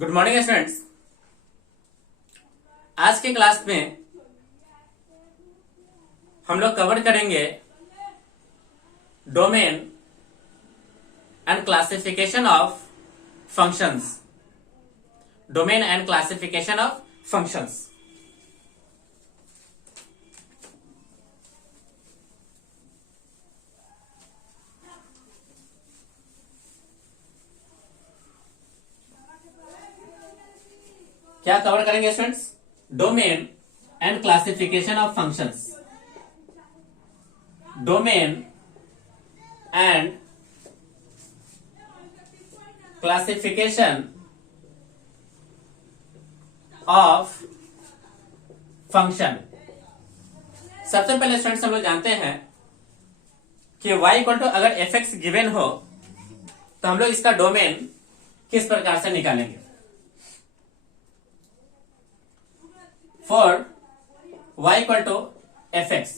Good morning students. आज के class में हम लोग कवर करेंगे domain and classification of functions. Domain and classification of functions. क्या कवर करेंगे students? Domain and classification of functions. Domain and classification of function. सबसे पहले स्टूडेंट्स हम लोग जानते हैं कि y इक्वल टू अगर f(x) गिवन हो तो हम लोग इसका डोमेन किस प्रकार से निकालेंगे। For y equal to f(x),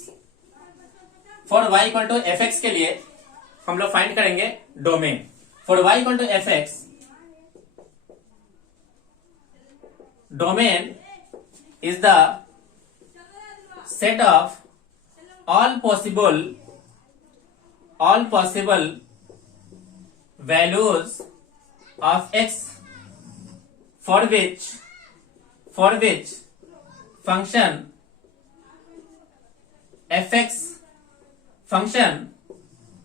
for y equal to f(x) के लिए हम लोग फाइंड करेंगे domain. For y equal to f(x), domain is the set of all possible values of x for which function f(x), function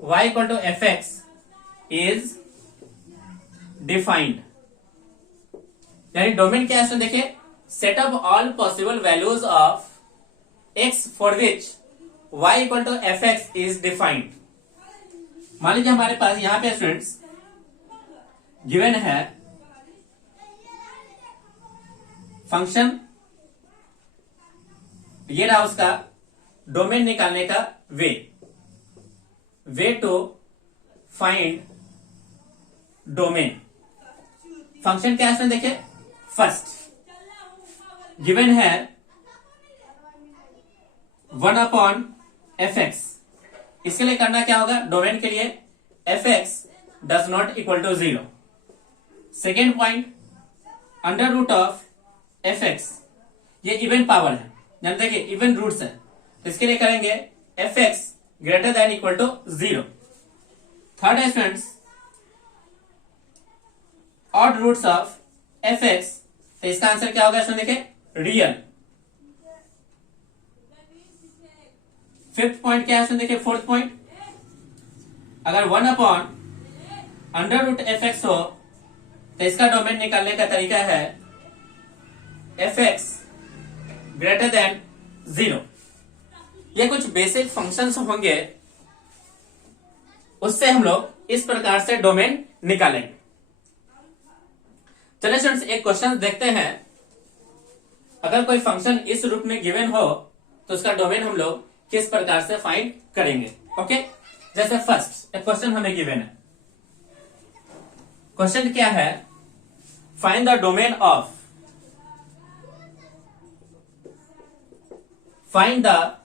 y equal to f(x) is defined। यानी domain क्या है देखिए, set of all possible values of x for which y equal to f(x) is defined. मान लीजिए हमारे पास यहां पे students given है फंक्शन, ये रहा उसका डोमेन निकालने का way to find domain. Function क्या है देखिए, फर्स्ट गिवन है 1/f(x), इसके लिए करना क्या होगा, डोमेन के लिए f(x) does not equal to 0। Second point, under root of f(x), ये इवन पावर है, जानते हैं कि इवन रूट्स है, तो इसके लिए करेंगे f(x) greater than equal to 0। Third है students, odd roots of f(x), तो इसका आंसर क्या होगा इसमें देखिए, रियल। फिफ्थ पॉइंट क्या है इसमें देखिए, फोर्थ पॉइंट, अगर 1/√f(x) हो तो इसका डोमेन निकालने का तरीका है f(x) ग्रेटर देन 0। ये कुछ बेसिक फंक्शंस होंगे, उससे हम लोग इस प्रकार से डोमेन निकालेंगे। चलिए स्टूडेंट्स एक क्वेश्चन देखते हैं। अगर कोई फंक्शन इस रूप में गिवन हो तो उसका डोमेन हम लोग किस प्रकार से फाइंड करेंगे। ओके, जैसे फर्स्ट एक क्वेश्चन हमें गिवन है। क्वेश्चन क्या है, find the domain of, find the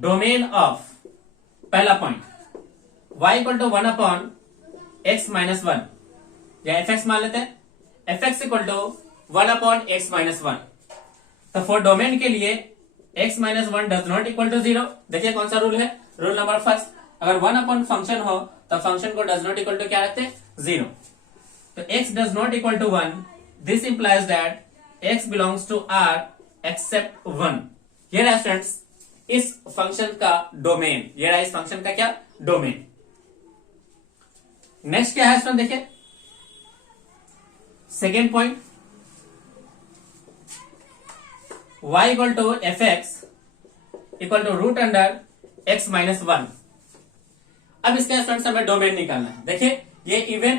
domain of, पहला point y equal to 1/x-1, या f(x) मान लेते हैं, f(x) इक्वल टू 1/x-1। तो फॉर डोमेन के लिए x-1 does not equal to 0। देखिए कौन सा रूल है, रूल नंबर फर्स्ट, अगर 1 फंक्शन हो तो फंक्शन को डज नॉट इक्वल टू क्या रखते हैं, 0। तो x does not equal to 1, this implies that x belongs to R except 1। ये रहा स्टूडेंट्स इस फंक्शन का डोमेन, ये रहा इस फंक्शन का क्या, डोमेन। नेक्स्ट क्या है स्टूडेंट देखिए, second point, y equal to f(x) equal to √(x-1). अब इसका स्टूडेंट्स हमें डोमेन निकालना है। देखिए ये इवन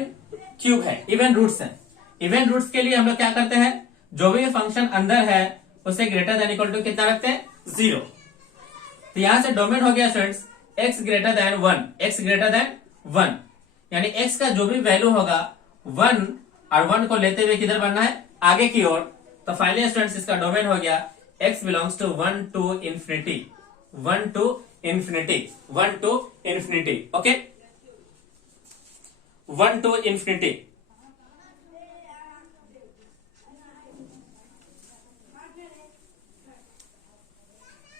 क्यूब है, इवन रूट्स है। इवन रूट्स के लिए हम लोग क्या करते हैं, जो भी फंक्शन अंदर है उसे ग्रेटर देन इक्वल टू कितना रखते हैं, 0। तो यहां से डोमेन हो गया students x greater than 1, x greater than 1, यानी x का जो भी वैल्यू होगा 1 और 1 को लेते हुए किधर बढ़ना है, आगे की ओर। तो फाइनली स्टूडेंट्स इसका डोमेन हो गया x belongs to 1 to infinity, 1 to infinity, 1 to infinity, okay, 1 to infinity।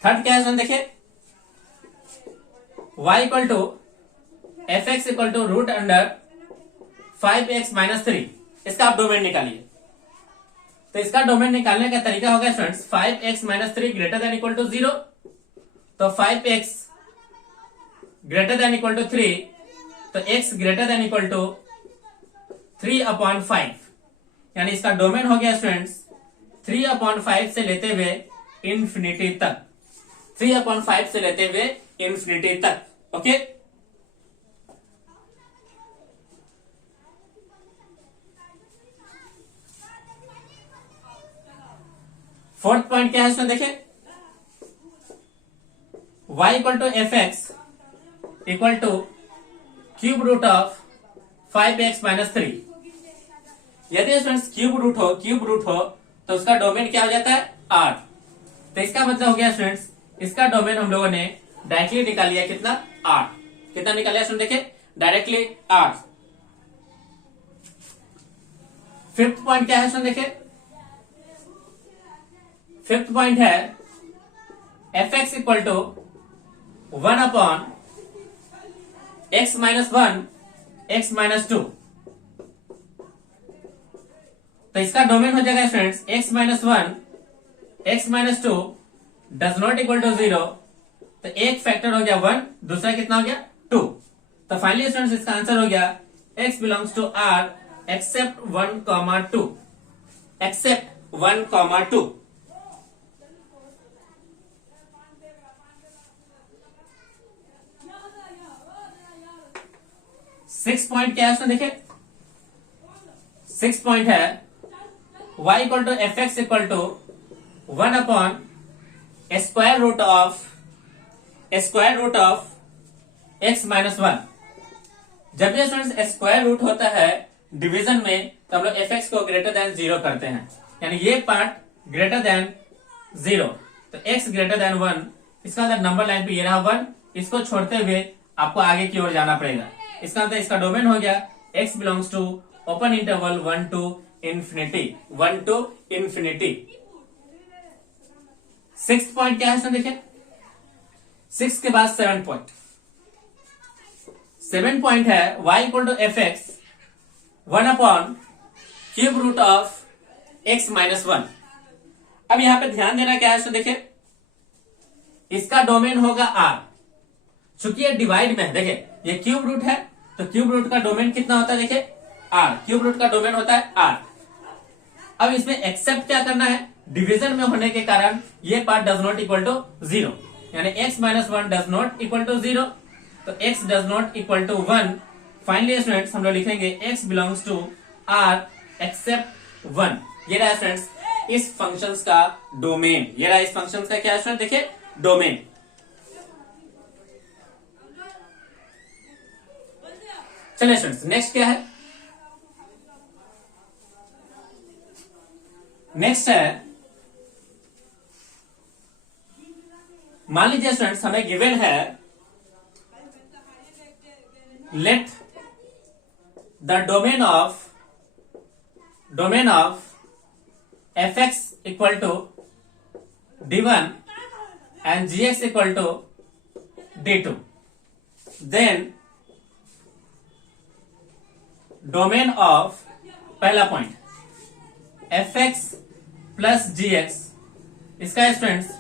Third क्या है स्टूडेंट देखिए, y equal to F x equal to root under 5x minus 3, इसका आप डोमेन निकालिए। तो इसका डोमेन निकालने का तरीका होगा students 5x minus 3 greater than equal to 0, तो 5x greater than equal to 3, तो x greater than equal to 3/5, यानी इसका डोमेन हो गया स्टूडेंट्स 3/5 से लेते हुए इंफिनिटी तक, 3/5 से लेते हुए इंफिनिटी तक। ओके, फोर्थ पॉइंट क्या है इसमें देखिए, y equal to F x equal to cube root of 5x minus 3। यदि स्टूडेंट्स क्यूब रूट हो तो उसका डोमेन क्या हो जाता है R। तो इसका मतलब हो गया स्टूडेंट्स, इसका डोमेन हम लोगों ने डायरेक्टली निकाल लिया, कितना R, कितना निकाल लिया स्टूडेंट देखिए, डायरेक्टली R। फिफ्थ पॉइंट क्या है स्टूडेंट देखिए, फिफ्थ पॉइंट है F x equal to 1/x minus 1 x minus 2। तो इसका डोमेन हो जाएगा students x minus 1 x minus 2 does not equal to 0। तो एक फैक्टर हो गया 1, दूसरा कितना हो गया 2। तो फाइनली स्टूडेंट्स इसका आंसर हो गया x belongs to R except 1,2, except 1,2। Six point क्या है उसमें देखिए, सिक्स पॉइंट है y equal to F x equal to 1/स्क्वायर रूट ऑफ x माइनस 1। जब भी स्टूडेंट्स स्क्वायर रूट होता है डिवीजन में, तो हम लोग एफ एक्स को ग्रेटर देन 0 करते हैं, यानी ये पार्ट ग्रेटर देन 0, तो x ग्रेटर देन 1, इसका मतलब नंबर लाइन पे ये रहा 1, इसको छोड़ते हुए आपको आगे की ओर जाना पड़ेगा। इसका मतलब इसका डोमेन हो गया x belongs to open interval 1 to infinity, 1 to infinity. Sixth point क्या है इसमें देखिए, सिक्स के बाद 7 पॉइंट, 7 पॉइंट है y equal to F x 1/क्यूब रूट ऑफ x माइनस 1। अब यहां पे ध्यान देना क्या है इसमें देखिए, इसका डोमेन होगा R, चूंकि ये डिवाइड में देखिए ये क्यूब रूट है, तो क्यूब रूट का डोमेन कितना होता है देखिए R, क्यूब रूट का डोमेन होता है R। अब इसमें एक्सेप्ट क्या करना है, डिवीजन में होने के कारण ये part does not equal to 0, यानी x minus 1 does not equal to 0, तो x does not equal to 1। Finally students हम लोग लिखेंगे x belongs to R except 1। ये रहा स्टूडेंट्स इस फंक्शंस का डोमेन, ये रहा इस फंक्शंस का क्या स्टूडेंट देखिए डोमेन। चलिए स्टूडेंट्स नेक्स्ट क्या है, नेक्स्ट है, मान लीजिए स्टूडेंट्स हमें गिवन है let the domain of f x equal to d1 and gx equal to d2, then domain of, पहला point F x plus g x, इसका स्टूडेंट्स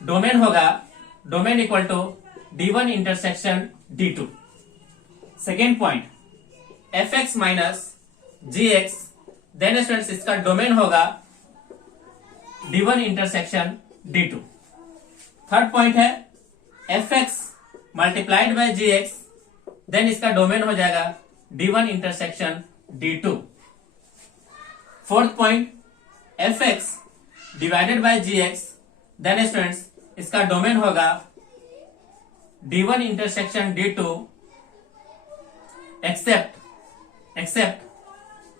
डोमेन होगा, domain equal to d1 intersection d2। Second point F x minus g x, then students इसका domain होगा d1 intersection d2। Third point है F x multiplied by ji x, then इसका domain हो जाएगा d1 intersection d2। Fourth point F X divided by ji x, then students इसका domain होगा d1 intersection d2 except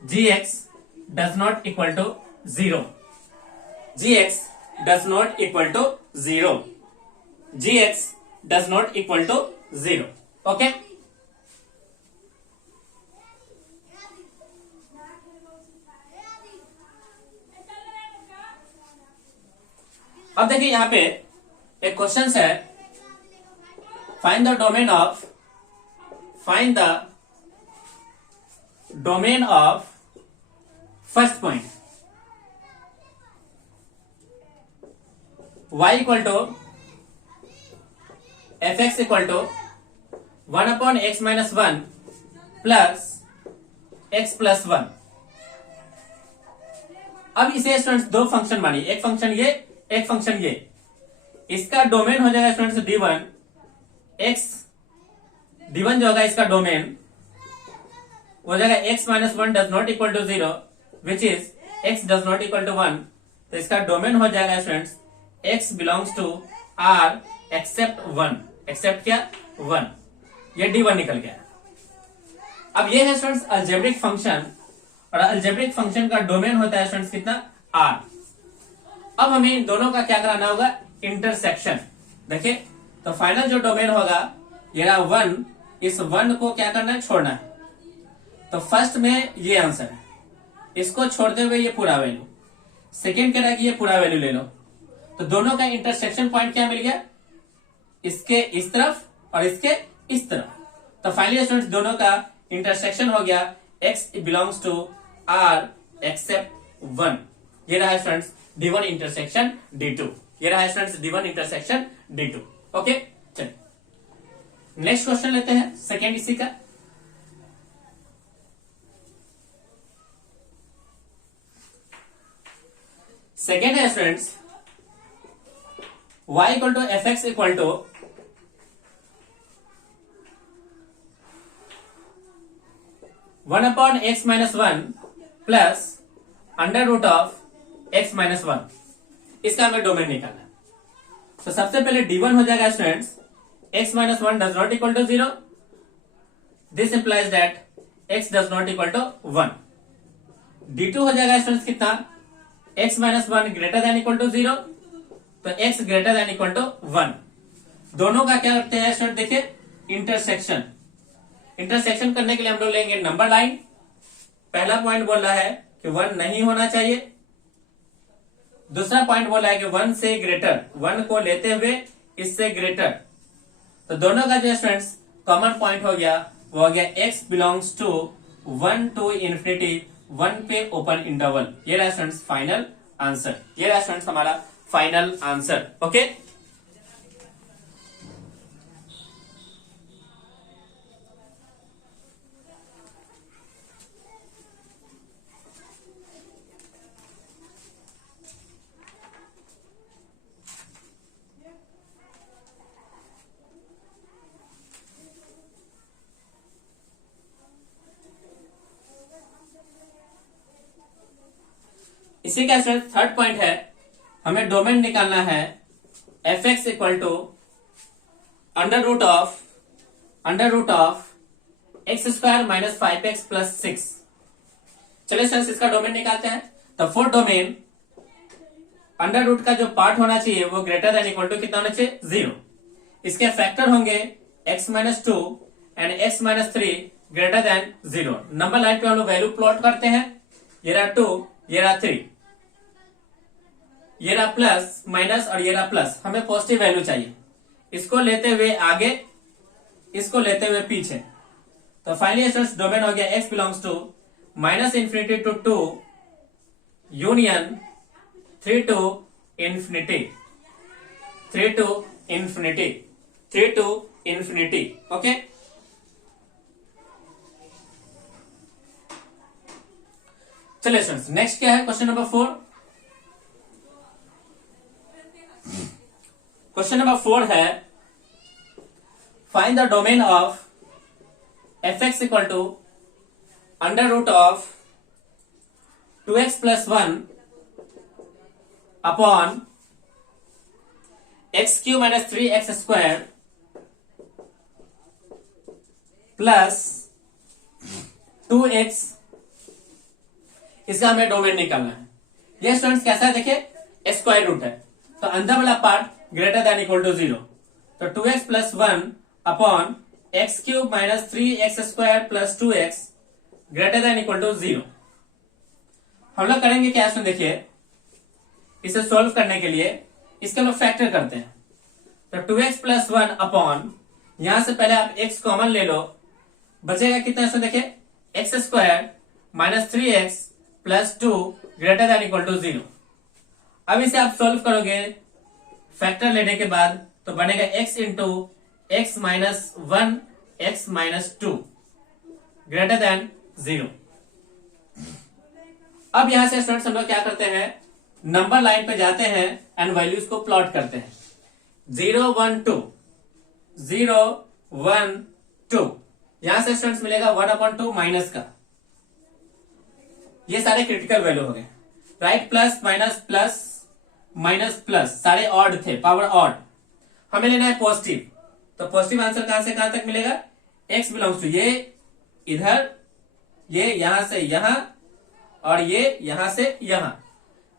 gx does not equal to 0, gx does not equal to 0, gx does not equal to 0। Okay, अब देखिए यहां पे एक question है, find the domain of first point y equal to F x equal to 1/x-1 plus x plus 1। अब इसे students दो function मानिए, एक फंक्शन ये, एक फंक्शन ये। इसका डोमेन हो जाएगा स्टूडेंट्स d1 x, d1 जो होगा इसका डोमेन हो जाएगा x-1 does not equal to 0 which is x does not equal to 1। तो इसका डोमेन हो जाएगा students x belongs to r except 1, except क्या 1। ये d1 निकल गया। अब ये है स्टूडेंट्स अलजेब्रिक फंक्शन, और अलजेब्रिक फंक्शन का डोमेन होता है स्टूडेंट्स कितना r। अब हमें इन दोनों का क्या कराना होगा, इंटरसेक्शन। देखिए तो फाइनल जो डोमेन होगा ये रहा 1, इस 1 को क्या करना है, छोड़ना है। तो फर्स्ट में ये आंसर है, इसको छोड़ते हुए ये पूरा वैल्यू, सेकेंड कह रहा है कि ये पूरा वैल्यू ले लो। तो दोनों का इंटरसेक्शन पॉइंट क्या मिल गया, इसके इस तरफ और इसके इस तरफ। तो फाइनली स्टूडेंट्स दोनों का इंटरसेक्शन हो गया x belongs to r except 1। ये रहा स्टूडेंट्स d1 इंटरसेक्शन d2। ये रहा students d1 intersection d2। Okay चलिए नेक्स्ट क्वेश्चन लेते हैं, सेकेंड इसी का। सेकेंड है students y equal to F x equal to 1/x-1 plus under root of x-1। इसका हमें डोमेन निकालना है। तो सबसे पहले d1 हो जाएगा students x-1 does not equal to 0, this implies that x does not equal to 1। d2 हो जाएगा स्टूडेंट्स कितना, x-1 greater than equal to 0, तो x greater than equal to 1। दोनों का क्या करते हैं स्टूडेंट, देखिए इंटरसेक्शन। इंटरसेक्शन करने के लिए हम लोग लेंगे नंबर लाइन। पहला पॉइंट बोल रहा है कि 1 नहीं होना चाहिए, दूसरा पॉइंट बोल रहा है कि 1 से ग्रेटर, 1 को लेते हुए इससे ग्रेटर। तो दोनों का जो स्टूडेंट्स कॉमन पॉइंट हो गया वो हो गया x belongs to 1 to infinity 1 पे ओपन इंटरवल। ये रहा स्टूडेंट्स फाइनल आंसर, ये रहा स्टूडेंट्स हमारा फाइनल आंसर। ओके इसी का थर्ड पॉइंट है, हमें डोमेन निकालना है F x equal to under root of x square minus 5x plus 6। चलिए सर इसका डोमेन निकालते हैं। तो फॉर डोमेन अंडर रूट का जो पार्ट होना चाहिए वो ग्रेटर देन इक्वल टू कितना होना चाहिए, 0। इसके फैक्टर होंगे x-2 and x-3 greater than 0। Number line पे हम लोग वैल्यू प्लॉट करते हैं। ये रहा 2, ये रहा 3, ये रहा प्लस माइनस और ये रहा प्लस। हमें पॉजिटिव वैल्यू चाहिए, इसको लेते हुए आगे, इसको लेते हुए पीछे। तो फाइनली स्टूडेंट्स डोमेन हो गया x belongs to -infinity to 2 union 3 to infinity, 3 to infinity, 3 to infinity. Okay चलिए स्टूडेंट्स नेक्स्ट क्या है, क्वेश्चन नंबर 4। क्वेश्चन नंबर 4 है find the domain of f x equal to under root of 2x plus 1 upon x³ minus 3x square plus 2x। इसका हमें domain निकालना है। ये students कैसा है, देखिए स्क्वायर रूट है, तो अंदर वाला part greater than equal to 0। तो 2x plus 1 upon x³ minus 3x square plus 2x greater than equal to 0। हम लोग करेंगे क्या इसमें, देखिए इसे सोल्व करने के लिए इसके लोग फैक्टर करते हैं। तो 2x प्लस 1 अपॉन, यहां से पहले आप x कॉमन ले लो, बचेगा कितना इसमें देखिए x square minus 3x plus 2 greater than equal to 0। अब इसे आप सॉल्व करोगे फैक्टर लेने के बाद, तो बनेगा x into x minus 1 x minus 2 greater than 0। अब यहां से स्टूडेंट्स हम लोग क्या करते हैं, नंबर लाइन पे जाते हैं एंड वैल्यूज को प्लॉट करते हैं। 0 1 2 0 1 2, यहां से स्टूडेंट्स मिलेगा 1/2 माइनस का, ये सारे क्रिटिकल वैल्यू हो गए, right. Plus minus plus minus plus सारे ऑड थे, पावर ऑड। हमें लेना है पॉजिटिव, तो पॉजिटिव आंसर कहां से कहां तक मिलेगा, x बिलोंग्स टू ये इधर, ये यहां से यहां, और ये यहां से यहां।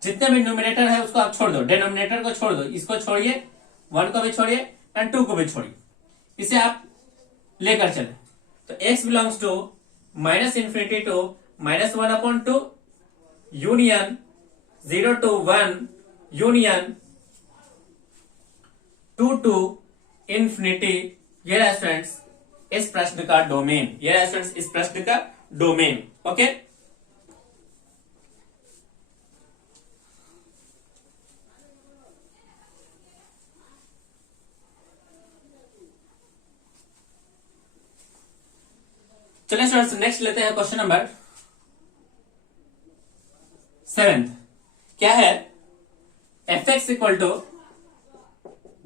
जितने भी न्यूमिनेटर है उसको आप छोड़ दो, डिनोमिनेटर को छोड़ दो, इसको छोड़िए, 1 को भी छोड़िए एंड 2 को भी छोड़िए, इसे आप लेकर चले। तो x belongs to minus infinity to minus 1/2 union 0 to 1 union 2 to infinity. ये रहा स्टूडेंट्स इस प्रश्न का डोमेन, ये रहा स्टूडेंट्स इस प्रश्न का डोमेन। ओके, चलिए स्टूडेंट्स नेक्स्ट लेते हैं क्वेश्चन नंबर 7। क्या है, fx इक्वल टू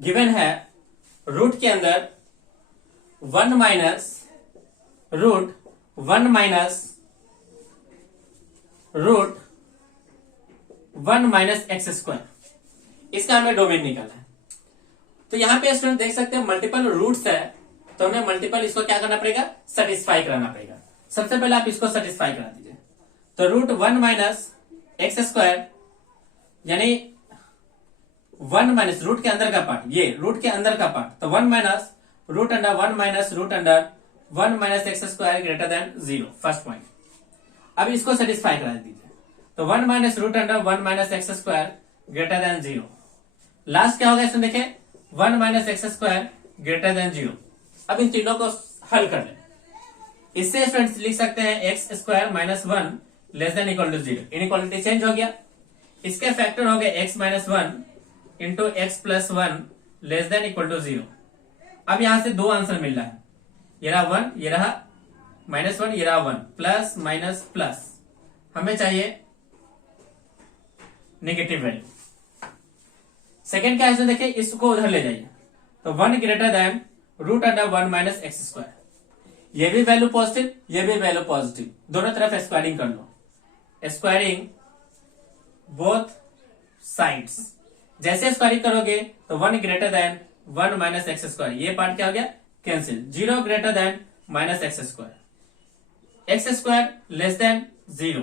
गिवन है रूट के अंदर 1 minus root 1 minus root 1 minus x square, इसका हमें डोमेन निकालना है। तो यहां पे स्टूडेंट देख सकते हैं मल्टीपल रूट्स है, तो हमें मल्टीपल इसको क्या करना पड़ेगा, सेटिस्फाई कराना पड़ेगा। सबसे पहले आप इसको सेटिस्फाई करा दीजिए, तो रूट 1 माइनस एक्स स्क्वायर, यानी 1 माइनस रूट के अंदर का पार्ट, ये रूट के अंदर का पार्ट, तो 1 minus root under 1 minus root under 1 minus x square greater than 0, first point. अब इसको सेटिस्फाई करा दीजिए, तो 1 minus root under 1 minus x square greater than 0। Last क्या होगा इसमें देखिए, 1 minus x square greater than 0। अब इन तीनों को हल कर लें, इससे स्टूडेंट्स लिख सकते हैं x square minus 1 less than equal to 0। Inequality change हो गया, इसके फैक्टर हो गए x minus 1 into x plus 1 less than equal to 0। अब यहां से दो आंसर मिल रहा है, ये रहा 1, ये रहा माइनस 1, ये रहा 1, प्लस माइनस प्लस, हमें चाहिए नेगेटिव वैल्यू। सेकेंड क्या है देखिए, इसको उधर ले जाइए, तो 1 greater than root under 1 minus x square, ये भी वैल्यू पॉजिटिव, ये भी वैल्यू पॉजिटिव, दोनों तरफ स्क्वायरिंग कर लो, स्क्वायरिंग बोथ साइड्स। जैसे स्क्वायरिंग करोगे तो 1 greater than 1 minus x square, ये पार्ट क्या हो गया, cancel. 0 greater than minus x square, x square less than 0,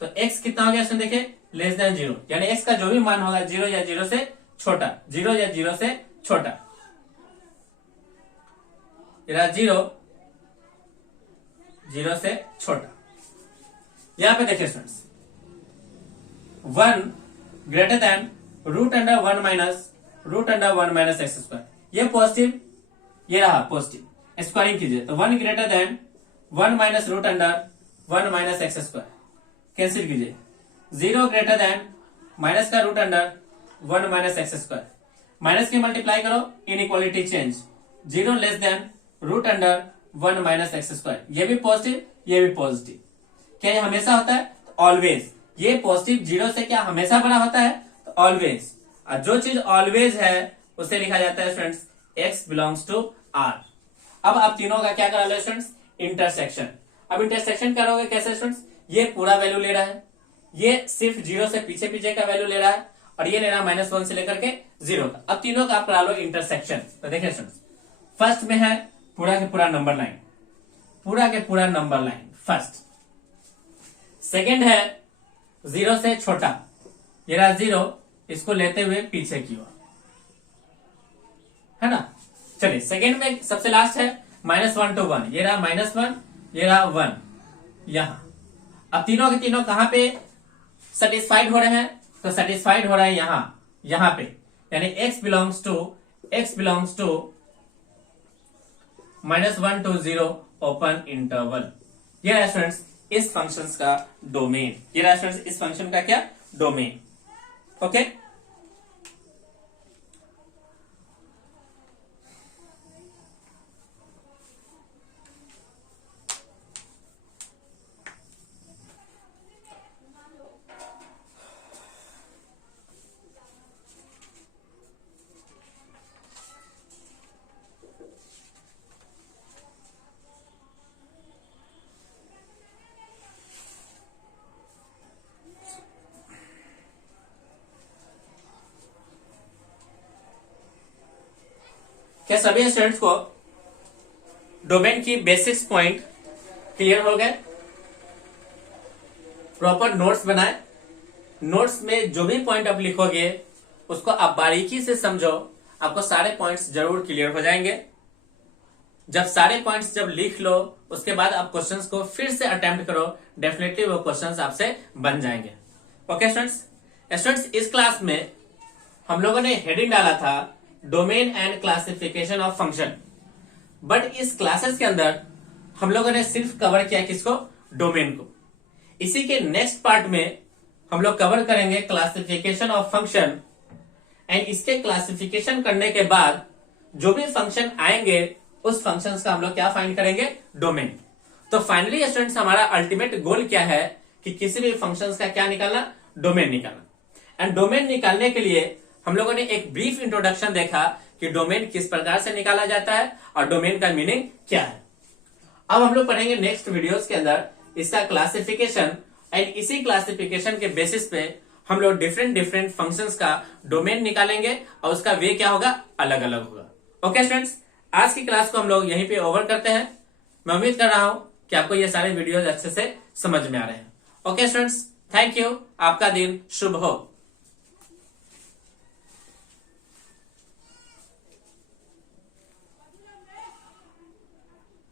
तो x कितना हो गया इसमें देखिए, लेस देन 0, यानी x का जो भी मान होगा 0 या 0 से छोटा, 0 या 0 से छोटा, 0 0 से छोटा। यहां पे देखिए students, 1 greater than root under 1 minus root under 1 minus x square, ये पॉजिटिव, ये रहा पॉजिटिव, स्क्वायरिंग कीजिए, तो 1 greater than 1 minus root under 1 minus x square, cancel कीजिए। 0 ग्रेटर देन माइनस का root under 1 minus x square, minus की multiply करो, inequality change, 0 less than root under 1 minus x square, ये भी पॉजिटिव, ये भी पॉजिटिव। क्या ये हमेशा होता है, तो ऑलवेज, ये पॉजिटिव 0 से क्या हमेशा बड़ा होता है, तो ऑलवेज। और जो चीज ऑलवेज है उसे लिखा जाता है students x belongs to r। अब आप तीनों का क्या करा लो स्टूडेंट्स, इंटरसेक्शन। अब इंटरसेक्शन करोगे कैसे स्टूडेंट्स, ये पूरा वैल्यू ले रहा है, ये सिर्फ 0 से पीछे पीछे का वैल्यू ले रहा है, और ये ले रहा है -1 से लेकर के 0 का। अब तीनों का आप करा लो इंटरसेक्शन, तो देखिए स्टूडेंट्स, फर्स्ट में है पूरा के पूरा नंबर लाइन, पूरा के पूरा नंबर लाइन फर्स्ट। सेकेंड है 0 से छोटा, ये रहा 0, इसको लेते हुए पीछे की ओर, है ना। चलिए सेकेंड में सबसे लास्ट है -1 to 1, ये रहा -1, ये रहा 1 यहां। अब तीनों के तीनों कहां पे सेटिस्फाइड हो रहे हैं, तो सेटिस्फाइड हो रहा है यहां पे, यानी x belongs to x belongs to -1 to 0 open interval. ये रहा स्टूडेंट्स इस फंक्शन का डोमेन, ये रहा स्टूडेंट्स इस फंक्शन का क्या डोमेन। ओके क्या सभी स्टूडेंट्स को डोमेन की बेसिक्स पॉइंट क्लियर हो गए? प्रॉपर नोट्स बनाए, नोट्स में जो भी पॉइंट आप लिखोगे उसको आप बारीकी से समझो, आपको सारे पॉइंट्स जरूर क्लियर हो जाएंगे। जब सारे पॉइंट्स जब लिख लो उसके बाद आप क्वेश्चंस को फिर से अटेम्प्ट करो, डेफिनेटली वो क्वेश्चंस आपसे बन जाएंगे। ओके स्टूडेंट्स इस क्लास में हम लोगों ने हेडिंग डाला था domain and classification of function, but इस क्लासेस के अंदर हम लोगों ने सिर्फ कवर किया किसको? डोमेन को। इसी के नेक्स्ट पार्ट में हम लोग कवर करेंगे क्लासिफिकेशन ऑफ फंक्शन, एंड इसके क्लासिफिकेशन करने के बाद जो भी फंक्शन आएंगे उस फंक्शंस का हम लोग क्या फाइंड करेंगे? डोमेन। तो फाइनली स्टूडेंट्स हमारा अल्टीमेट गोल क्या है कि किसी भी फंक्शंस का क्या निकालना? डोमेन निकालना। एंड डोमेन निकालने के लिए हम लोगों ने एक ब्रीफ इंट्रोडक्शन देखा कि डोमेन किस प्रकार से निकाला जाता है और डोमेन का मीनिंग क्या है। अब हम लोग पढ़ेंगे नेक्स्ट वीडियोस के अंदर इसका क्लासिफिकेशन, एंड इसी क्लासिफिकेशन के बेसिस पे हम लोग डिफरेंट फंक्शंस का डोमेन निकालेंगे और उसका वे क्या होगा? अलग अलग होगा। ओके स्टूडेंट्स, आज की क्लास को हम लोग यहीं पे ओवर करते हैं। मैं उम्मीद कर रहा हूं कि आपको ये सारे वीडियोस अच्छे से समझ में आ रहे हैं। ओके स्टूडेंट्स, थैंक यू, आपका दिन शुभ हो।